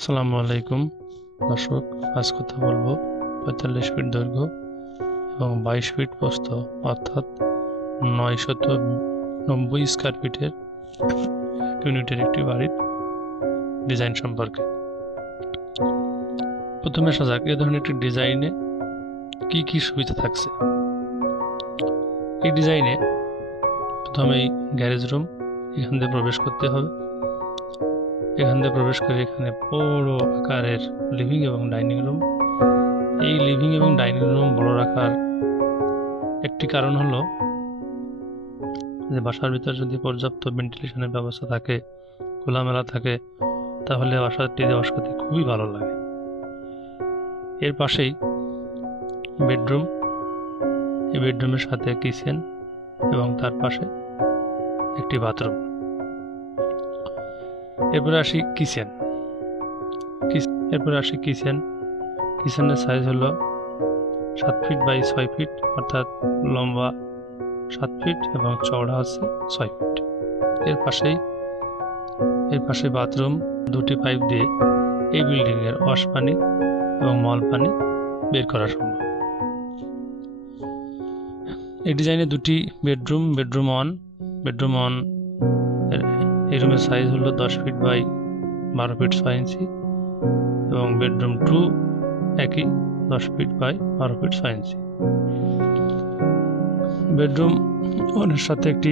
আসসালামু আলাইকুম দর্শক, আজ কথা বলবো ৪৫ ফিট দৈর্ঘ্য এবং ২২ ফিট প্রস্থ অর্থাৎ ৯৯০ স্কয়ার ফিটের ইউনিটের একটি বাড়ির ডিজাইন সম্পর্কে। প্রথমে আসা যাক এ ধরনের একটি ডিজাইনে কি কি সুবিধা থাকছে। এই ডিজাইনে প্রথমেই গ্যারেজ রুম, এখান দিয়ে প্রবেশ করতে হবে। এখান দিয়ে প্রবেশ করে এখানে বড় আকারের লিভিং এবং ডাইনিং রুম। এই লিভিং এবং ডাইনিং রুম বড় রাখার একটি কারণ হলো যে বাসার ভিতর যদি পর্যাপ্ত ভেন্টিলেশনের ব্যবস্থা থাকে, খোলামেলা থাকে, তাহলে বাসাটি বাস করতে খুবই ভালো লাগে। এর পাশেই বেডরুম, এই বেডরুমের সাথে কিচেন এবং তার পাশে একটি বাথরুম। এরপরে আসি কিচেনের সাইজ হলো 7 ফিট বাই 6 ফিট, অর্থাৎ লম্বা 7 ফিট এবং চওড়া আছে 6 ফিট। এর পাশে বাথরুম, দুটি পাইপ দিয়ে এই বিল্ডিং এর ওয়াশ পানি এবং মল পানি বের করা সম্ভব। এই ডিজাইনে দুটি বেডরুম ওয়ান এই রুমের সাইজ হলো 10 ফিট বাই 12 ফিট 6 ইঞ্চি এবং বেডরুম 2 একই 10 feet by 12 feet 6 inch. Bedroom ওয়ানের সাথে একটি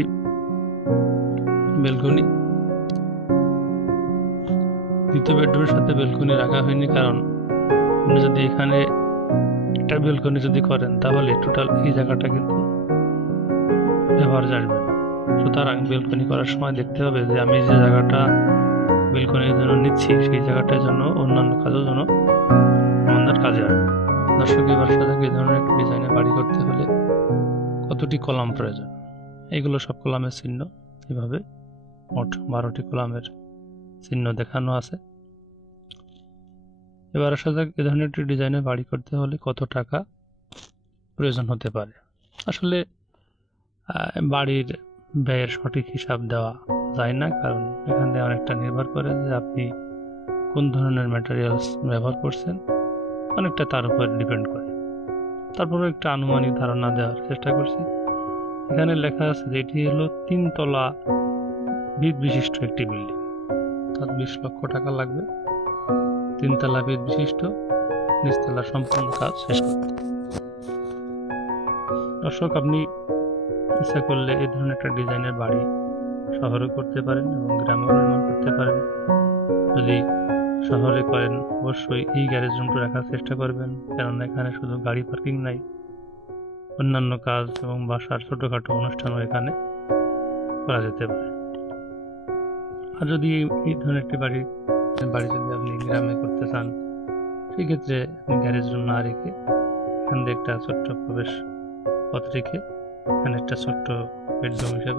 বেলকনি। দ্বিতীয় বেডরুমের সাথে বেলকনি রাখা হয়নি, কারণ আপনি যদি এখানে একটা বেলকনি যদি করেন তাহলে টোটাল এই জায়গাটা কিন্তু ব্যবহার আসবে। সুতরাং বেলকনি করার সময় দেখতে হবে যে আমি যে জায়গাটা বেলকনির জন্য নিচ্ছি সেই জায়গাটার জন্য অন্যান্য কাজের জন্য আমাদের কাজে আসবে। দর্শক, এবার সাজাকে এই ধরনের একটা ডিজাইনে বাড়ি করতে হলে কতটি কলাম প্রয়োজন, এগুলো সব কলামের চিহ্ন এভাবে মোট 12টি কলামের চিহ্ন দেখানো আছে। এবার আসা যাক এ ধরনের একটি ডিজাইনে বাড়ি করতে হলে কত টাকা প্রয়োজন হতে পারে। আসলে বাড়ির ব্যয়ের সঠিক হিসাব দেওয়া যায় না, কারণ এখানে অনেকটা নির্ভর করে যে আপনি কোন ধরনের ম্যাটেরিয়ালস ব্যবহার করছেন, অনেকটা তার উপর ডিপেন্ড করে। তারপরে একটা আনুমানিক ধারণা দেওয়ার চেষ্টা করছি। এখানে লেখা আছে যে এটি হলো 3 তলা ভিত বিশিষ্ট একটি বিল্ডিং, অর্থাৎ 20 লক্ষ টাকা লাগবে 3 তলা ভিত বিশিষ্ট নিচতলা সম্পূর্ণ কাজ শেষ করতে। দর্শক, আপনি ইচ্ছা করলে এই ধরনের একটা ডিজাইনের বাড়ি শহরে করতে পারেন এবং গ্রামেও নির্মাণ করতে পারেন। যদি শহরে করেন অবশ্যই এই গ্যারেজ রুমটা রাখার চেষ্টা করবেন, কেননা এখানে শুধু গাড়ি পার্কিং নাই, অন্যান্য কাজ এবং বাসার ছোটখাটো অনুষ্ঠানও এখানে করা যেতে পারে। আর যদি এই ধরনের একটি বাড়ি যদি আপনি গ্রামে করতে চান, সেক্ষেত্রে আপনি গ্যারেজ রুম না রেখে এখান থেকে একটা ছোট্ট প্রবেশ পথ রেখে এখানে একটা ছোট্ট বেডরুম হিসেবে